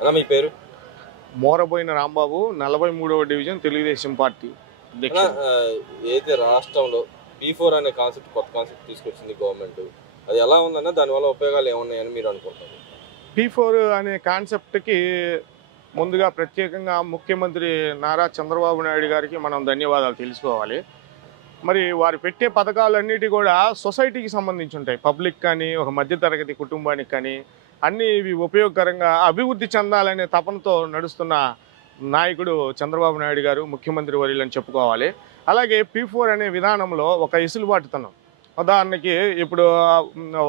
అలా మీ పేరు? Moraboina Rambabu, 43వ division Telugu Desam party అధ్యక్షుడు. ఏదైతే రాష్ట్రంలో P4 అనే కాన్సెప్ట్, కొత్త కాన్సెప్ట్ తీసుకొచ్చింది గవర్నమెంట్, అది ఎలా ఉందన్న, దానివల్ల ఉపయోగాలు ఏమున్నాయని మీరు అనుకుంటున్నారు? P4 అనే కాన్సెప్ట్కి ముందుగా ప్రత్యేకంగా ముఖ్యమంత్రి నారా చంద్రబాబు నాయుడు గారికి మనం ధన్యవాదాలు తెలుసుకోవాలి. మరి వారు పెట్టే పథకాలన్నిటి కూడా సొసైటీకి సంబంధించి ఉంటాయి. పబ్లిక్ కానీ, ఒక మధ్యతరగతి కుటుంబానికి కానీ అన్నీ ఇవి ఉపయోగకరంగా అభివృద్ధి చెందాలనే తపనతో నడుస్తున్న నాయకుడు చంద్రబాబు నాయుడు గారు, ముఖ్యమంత్రి వర్యులు అని చెప్పుకోవాలి. అలాగే P4 అనే విధానంలో ఒక ఇసులుబాటుతనం, ఉదాహరణకి ఇప్పుడు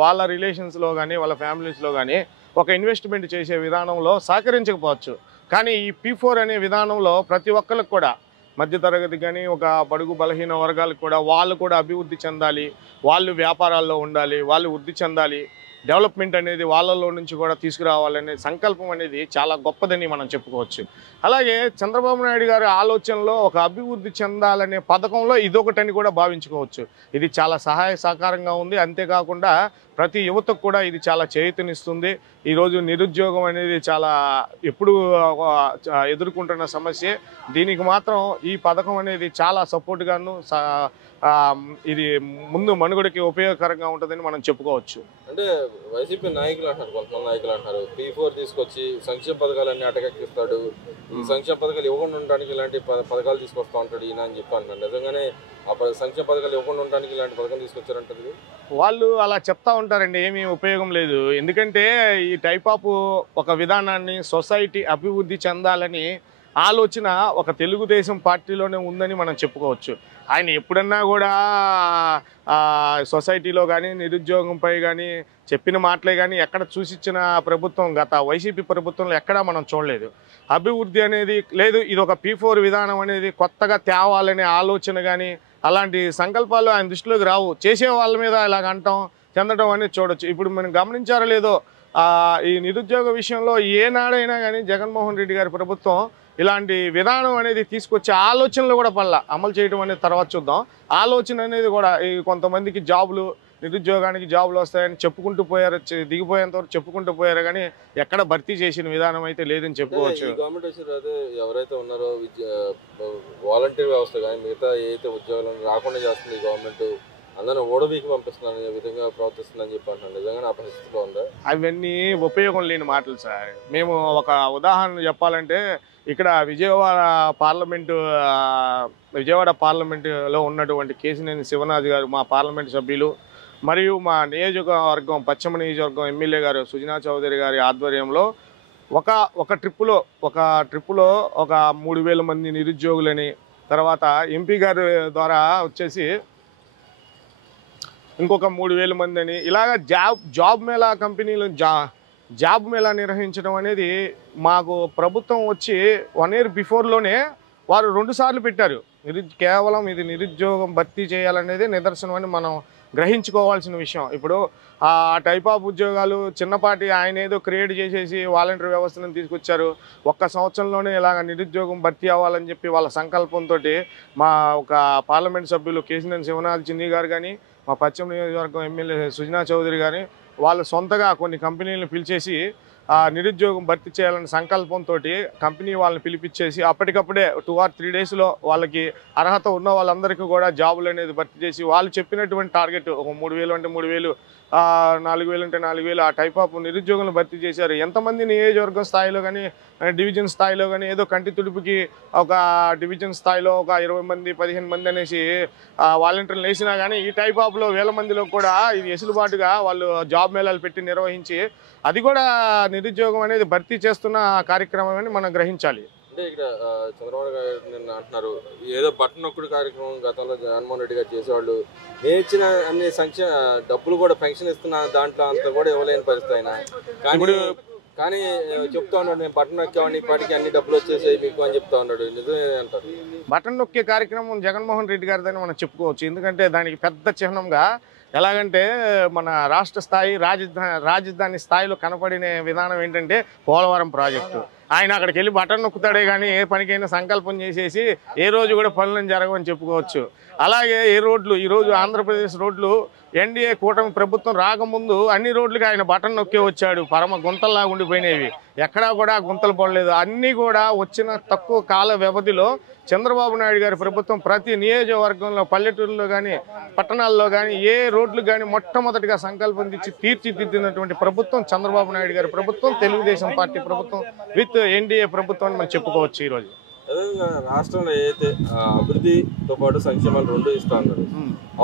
వాళ్ళ రిలేషన్స్లో కానీ, వాళ్ళ ఫ్యామిలీస్లో కానీ ఒక ఇన్వెస్ట్మెంట్ చేసే విధానంలో సహకరించకపోవచ్చు. కానీ ఈ P4 అనే విధానంలో ప్రతి ఒక్కరికి కూడా, మధ్యతరగతి కానీ, ఒక బడుగు బలహీన వర్గాలకు కూడా, వాళ్ళు కూడా అభివృద్ధి చెందాలి, వాళ్ళు వ్యాపారాల్లో ఉండాలి, వాళ్ళు వృద్ధి చెందాలి, డెవలప్మెంట్ అనేది వాళ్ళలో నుంచి కూడా తీసుకురావాలనే సంకల్పం అనేది చాలా గొప్పదని మనం చెప్పుకోవచ్చు. అలాగే చంద్రబాబు నాయుడు గారి ఆలోచనలో ఒక అభివృద్ధి చెందాలనే పథకంలో ఇదొకటని కూడా భావించుకోవచ్చు. ఇది చాలా సహాయ సహకారంగా ఉంది. అంతేకాకుండా ప్రతి యువతకు కూడా ఇది చాలా చేయూతనిస్తుంది. ఈరోజు నిరుద్యోగం అనేది చాలా ఎప్పుడు ఎదుర్కొంటున్న సమస్య. దీనికి మాత్రం ఈ పథకం అనేది చాలా సపోర్ట్గాను, ఇది ముందు మనుగడకి ఉపయోగకరంగా ఉంటుందని మనం చెప్పుకోవచ్చు. అంటే వైసీపీ నాయకులు అంటారు, కొంతమంది నాయకులు అంటారు P4 తీసుకొచ్చి సంక్షేమ పథకాలన్నీ అటకెక్కిస్తాడు, ఈ సంక్షేమ పథకాలు ఇవ్వకుండా ఉండడానికి ఇలాంటి పథకాలు తీసుకొస్తా ఉంటాడు ఈయన అని చెప్పి అంటారు. నిజంగానే ఆ సంక్షేమ పథకాలు ఇవ్వకుండా ఉండడానికి ఇలాంటి పథకం తీసుకొచ్చారంటారు? వాళ్ళు అలా చెప్తా ఉంటారండి, ఏమీ ఉపయోగం లేదు. ఎందుకంటే ఈ టైప్ ఆఫ్ ఒక విధానాన్ని సొసైటీ అభివృద్ధి చెందాలని ఆలోచన ఒక తెలుగుదేశం పార్టీలోనే ఉందని మనం చెప్పుకోవచ్చు. ఆయన ఎప్పుడన్నా కూడా సొసైటీలో కానీ, నిరుద్యోగంపై కానీ చెప్పిన మాటలే కానీ ఎక్కడ చూసిచ్చిన ప్రభుత్వం గత వైసీపీ ప్రభుత్వంలో ఎక్కడా మనం చూడలేదు. అభివృద్ధి అనేది లేదు. ఇది ఒక P4 విధానం అనేది కొత్తగా తేవాలనే ఆలోచన కానీ, అలాంటి సంకల్పాలు ఆయన దృష్టిలోకి రావు. చేసే వాళ్ళ మీద ఇలాగ అంటాం, చెందడం అనేది చూడొచ్చు. ఇప్పుడు మనం గమనించారో లేదో, ఈ నిరుద్యోగ విషయంలో ఏనాడైనా కానీ జగన్మోహన్ రెడ్డి గారి ప్రభుత్వం ఇలాంటి విధానం అనేది తీసుకొచ్చే ఆలోచనలు కూడా అమలు చేయడం అనేది తర్వాత చూద్దాం. ఆలోచన అనేది కూడా ఈ కొంతమందికి జాబులు, నిరుద్యోగానికి జాబులు వస్తాయని చెప్పుకుంటూ పోయారు, దిగిపోయేంత వరకు చెప్పుకుంటూ పోయారు, కానీ ఎక్కడ భర్తీ చేసిన విధానం అయితే లేదని చెప్పుకోవచ్చు. గవర్నమెంట్ వచ్చిన తర్వాత ఎవరైతే ఉన్నారో వాలంటీర్ వ్యవస్థ కానీ మిగతా ఏదైతే ఉద్యోగాలను రాకుండా చేస్తుంది ఈ గవర్నమెంట్, అందరూ ఓడబీకి పంపిస్తున్నారనే విధంగా ప్రవర్తిస్తుందని చెప్పి అంటున్నాను. నిజంగానే ఆ పరిస్థితిలో ఉందా? అవన్నీ ఉపయోగం లేని మాటలు సార్. మేము ఒక ఉదాహరణ చెప్పాలంటే, ఇక్కడ విజయవాడ పార్లమెంటులో ఉన్నటువంటి కేశినేని శివనాథ్ గారు, మా పార్లమెంటు సభ్యులు, మరియు మా నియోజకవర్గం పశ్చిమ నియోజకవర్గం ఎమ్మెల్యే గారు సుజనా చౌదరి గారి ఆధ్వర్యంలో ఒక ట్రిప్పులో ఒక 3,000 మంది నిరుద్యోగులని, తర్వాత ఎంపీ గారి ద్వారా వచ్చేసి ఇంకొక 3,000 మంది అని, ఇలాగ జాబ్ మేళా కంపెనీలు జాబ్ మేళా నిర్వహించడం అనేది మాకు ప్రభుత్వం వచ్చి 1 year బిఫోర్లోనే వారు 2 సార్లు పెట్టారు. కేవలం ఇది నిరుద్యోగం భర్తీ చేయాలనేది నిదర్శనం అని మనం గ్రహించుకోవాల్సిన విషయం. ఇప్పుడు ఆ టైప్ ఆఫ్ ఉద్యోగాలు చిన్నపాటి ఆయన ఏదో క్రియేట్ చేసేసి వాలంటీర్ వ్యవస్థను తీసుకొచ్చారు. 1 సంవత్సరంలోనే ఇలాగ నిరుద్యోగం భర్తీ అవ్వాలని చెప్పి వాళ్ళ సంకల్పంతో మా ఒక పార్లమెంట్ సభ్యులు కేశినేని శివనాథ్ చిన్ని గారు కానీ, మా పశ్చిమ నియోజకవర్గం ఎమ్మెల్యే సుజనా చౌదరి కానీ వాళ్ళు సొంతగా కొన్ని కంపెనీలను పిలిచేసి నిరుద్యోగం భర్తీ చేయాలనే సంకల్పంతో కంపెనీ వాళ్ళని పిలిపించేసి అప్పటికప్పుడే 2 or 3 daysలో వాళ్ళకి అర్హత ఉన్న వాళ్ళందరికీ కూడా జాబులు అనేది భర్తీ చేసి, వాళ్ళు చెప్పినటువంటి టార్గెట్ ఒక 3,000 అంటే 3,000, 4,000 అంటే 4,000 ఆ టైప్ ఆఫ్ నిరుద్యోగులను భర్తీ చేశారు. ఎంతమంది నియోజకవర్గం స్థాయిలో కానీ, డివిజన్ స్థాయిలో కానీ ఏదో కంటి తుడుపుకి ఒక డివిజన్ స్థాయిలో ఒక 20 మంది 15 మంది అనేసి వాలంటీర్లు వేసినా కానీ ఈ టైప్ ఆఫ్లో 1,000 మందిలో కూడా ఇది ఎసులుబాటుగా వాళ్ళు జాబ్ మేళాలు పెట్టి నిర్వహించి అది కూడా నిరుద్యోగం అనేది భర్తీ చేస్తున్న కార్యక్రమం అని మనం గ్రహించాలి. అంటే ఇక్కడ చంద్రబాబు గారు నిన్న అంటున్నారు, ఏదో బటన్ నొక్కుడు కార్యక్రమం గతంలో జగన్మోహన్ రెడ్డి గారు చేసేవాళ్ళు, నేను ఇచ్చిన అన్ని డబ్బులు కూడా పెన్షన్ ఇస్తున్న దాంట్లో అంత కూడా ఇవ్వలేని పరిస్థితి అయినా కానీ చెప్తా ఉన్నాడు, నేను బటన్ నొక్కేవాడిని ఇప్పటికీ అన్ని డబ్బులు వచ్చేసాయి మీకు అని చెప్తా ఉన్నాడు. నిజమే అంటారు? బటన్ నొక్కే కార్యక్రమం జగన్మోహన్ రెడ్డి గారిదని మనం చెప్పుకోవచ్చు. ఎందుకంటే దానికి పెద్ద చిహ్నంగా ఎలాగంటే మన రాష్ట్ర స్థాయి రాజధాని స్థాయిలో కనపడిన విధానం ఏంటంటే పోలవరం ప్రాజెక్టు. ఆయన అక్కడికి వెళ్ళి బటన్ నొక్కుతాడే కానీ ఏ పనికైనా సంకల్పం చేసేసి ఏ రోజు కూడా పనులను జరగవని చెప్పుకోవచ్చు. అలాగే ఏ రోడ్లు ఈరోజు ఆంధ్రప్రదేశ్ రోడ్లు ఎన్డీఏ కూటమి ప్రభుత్వం రాకముందు అన్ని రోడ్లకి ఆయన బటన్ నొక్కే వచ్చాడు. పరమ గుంతల్లాగా ఉండిపోయినవి. ఎక్కడా కూడా గుంతలు పడలేదు. అన్నీ కూడా వచ్చిన తక్కువ కాల వ్యవధిలో చంద్రబాబు నాయుడు గారి ప్రభుత్వం ప్రతి నియోజకవర్గంలో, పల్లెటూరులో కానీ, పట్టణాల్లో కానీ, ఏ రోడ్లు కానీ మొట్టమొదటిగా సంకల్పం ఇచ్చి తీర్చిదిద్దినటువంటి ప్రభుత్వం చంద్రబాబు నాయుడు గారి ప్రభుత్వం, తెలుగుదేశం పార్టీ ప్రభుత్వం విత్ ఎన్డీఏ ప్రభుత్వం అని మనం చెప్పుకోవచ్చు ఈరోజు. అదేవిధంగా రాష్ట్రంలో ఏదైతే అభివృద్ధితో పాటు సంక్షేమాలు రెండు ఇస్తా ఉన్నారు,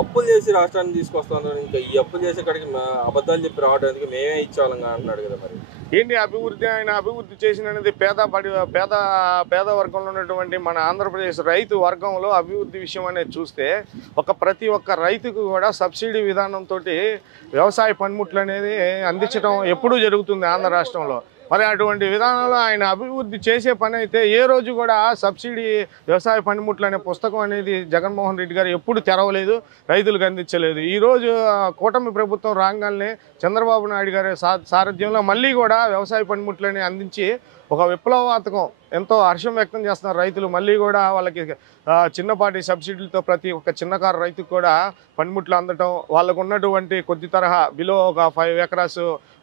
అప్పులు చేసి రాష్ట్రాన్ని తీసుకొస్తా ఉన్నారు. ఇంకా ఈ అప్పులు చేసే కాడికి అబద్ధాలు చెప్పి రావడానికి మేమే ఇచ్చేవాళ్ళంగా అంటున్నాడు కదా. మరి ఏంటి అభివృద్ధి? ఆయన అభివృద్ధి చేసినది పేద వర్గంలో ఉన్నటువంటి మన ఆంధ్రప్రదేశ్ రైతు వర్గంలో అభివృద్ధి విషయం అనేది చూస్తే ప్రతి ఒక్క రైతుకు కూడా సబ్సిడీ విధానంతో వ్యవసాయ పనిముట్లు అనేది అందించడం ఎప్పుడూ జరుగుతుంది ఆంధ్ర రాష్ట్రంలో. మరి అటువంటి విధానంలో ఆయన అభివృద్ధి చేసే పని అయితే ఏ రోజు కూడా సబ్సిడీ వ్యవసాయ పనిముట్లు అనే పుస్తకం అనేది జగన్మోహన్ రెడ్డి గారు ఎప్పుడు తెరవలేదు, రైతులకు అందించలేదు. ఈరోజు కూటమి ప్రభుత్వం రాగానే చంద్రబాబు నాయుడు గారి సారథ్యంలో మళ్ళీ కూడా వ్యవసాయ పనిముట్లని అందించి ఒక విప్లవాత్మకం ఎంతో హర్షం వ్యక్తం చేస్తున్నారు రైతులు. మళ్ళీ కూడా వాళ్ళకి చిన్నపాటి సబ్సిడీలతో ప్రతి ఒక్క చిన్నకారు రైతుకు కూడా పనిముట్లు అందటం, వాళ్ళకు ఉన్నటువంటి కొద్ది తరహా బిలో ఒక 5 acres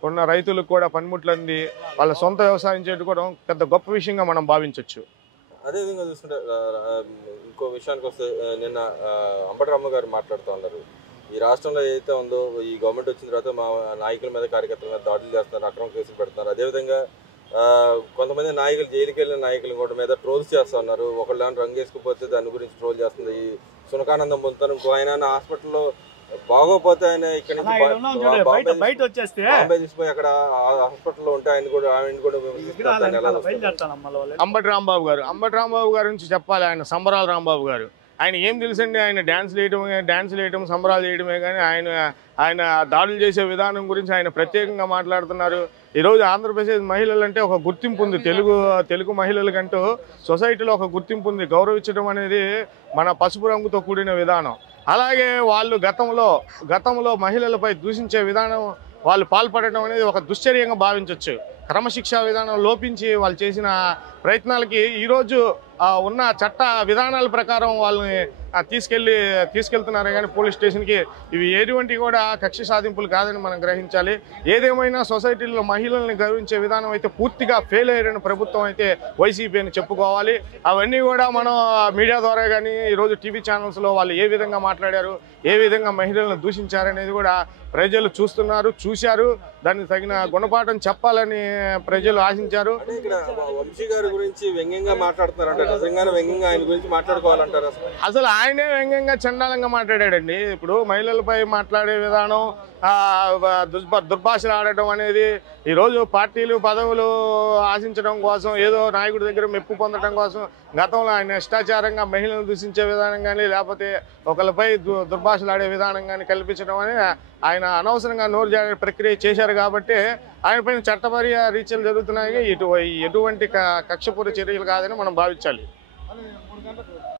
ఉన్న రైతులకు కూడా పనిముట్లు అంది వాళ్ళ సొంత వ్యవసాయం చేసుకోవడం పెద్ద గొప్ప విషయంగా మనం భావించవచ్చు. అదేవిధంగా చూసుకుంటే ఇంకో విషయానికి వస్తే నిన్న అంబటరామ్మ గారు మాట్లాడుతూ ఉన్నారు, ఈ రాష్ట్రంలో ఏదైతే ఉందో ఈ గవర్నమెంట్ వచ్చిన తర్వాత మా నాయకుల మీద, కార్యకర్తల మీద దాడులు చేస్తున్నారు, అక్రమ కేసులు పెడుతున్నారు. అదేవిధంగా కొంతమంది నాయకులు, జైలుకి వెళ్ళిన నాయకులు కూడా మీద ట్రోల్స్ చేస్తూ ఉన్నారు. ఒకళ్ళు రంగు వేసుకుపోతే దాని గురించి ట్రోల్ చేస్తుంది, ఈ సునకానందం పొందుతారు. ఇంకో ఆయన హాస్పిటల్లో బాగోపోతే ఆయన ఇక్కడ నుంచి బాంబే తీసుకుపోయి అక్కడ హాస్పిటల్లో ఉంటే ఆయన కూడా అంబటి రాంబాబు గారు నుంచి చెప్పాలి. ఆయన సంబరాల రాంబాబు గారు, ఆయన ఏం తెలుసండి? ఆయన డ్యాన్స్ వేయటం సంబరాలు చేయడమే కానీ ఆయన దాడులు చేసే విధానం గురించి ఆయన ప్రత్యేకంగా మాట్లాడుతున్నారు. ఈరోజు ఆంధ్రప్రదేశ్ మహిళలు అంటే ఒక గుర్తింపు ఉంది, తెలుగు మహిళలకంటూ సొసైటీలో ఒక గుర్తింపు ఉంది. గౌరవించడం అనేది మన పసుపు రంగుతో కూడిన విధానం. అలాగే వాళ్ళు గతంలో మహిళలపై దూషించే విధానం వాళ్ళు పాల్పడటం అనేది ఒక దుశ్చర్యంగా భావించవచ్చు. క్రమశిక్షా విధానం లోపించి వాళ్ళు చేసిన ప్రయత్నాలకి ఈరోజు ఉన్న చట్ట విధానాల ప్రకారం వాళ్ళని తీసుకెళ్తున్నారు కానీ పోలీస్ స్టేషన్కి ఇవి ఎటువంటి కూడా కక్ష సాధింపులు కాదని మనం గ్రహించాలి. ఏదేమైనా సొసైటీలో మహిళల్ని గౌరవించే విధానం అయితే పూర్తిగా ఫెయిల్ అయ్యారని ప్రభుత్వం అయితే వైసీపీ అని చెప్పుకోవాలి. అవన్నీ కూడా మనం మీడియా ద్వారా కానీ ఈరోజు టీవీ ఛానల్స్లో వాళ్ళు ఏ విధంగా మాట్లాడారు, ఏ విధంగా మహిళలను దూషించారనేది కూడా ప్రజలు చూశారు. దానికి తగిన గుణపాఠం చెప్పాలని ప్రజలు ఆశించారు. ఇక్కడ వంశీ గారి గురించి వ్యంగ్యంగా మాట్లాడుతున్నారంటే నిజంగానే వ్యంగ్యంగా ఆయన గురించి మాట్లాడుకోవాలంటారు. అసలు ఆయనే వ్యంగ్యంగా చండాలంగా మాట్లాడాడండి. ఇప్పుడు మహిళలపై మాట్లాడే విధానం, దుర్భాషలు ఆడటం అనేది ఈరోజు పార్టీలు పదవులు ఆశించడం కోసం, ఏదో నాయకుడి దగ్గర మెప్పు పొందడం కోసం గతంలో ఆయన ఇష్టాచారంగా మహిళలను దూషించే విధానం కానీ, లేకపోతే ఒకరిపై దుర్భాషలు ఆడే విధానం కానీ కల్పించడం అని ఆయన అనవసరంగా నోరు జారే ప్రక్రియ చేశారు. కాబట్టి ఆయన పైన చట్టపర రీచలు జరుగుతున్నాయి. ఎటువంటి కక్షపూర్వ చర్యలు కాదని మనం భావించాలి.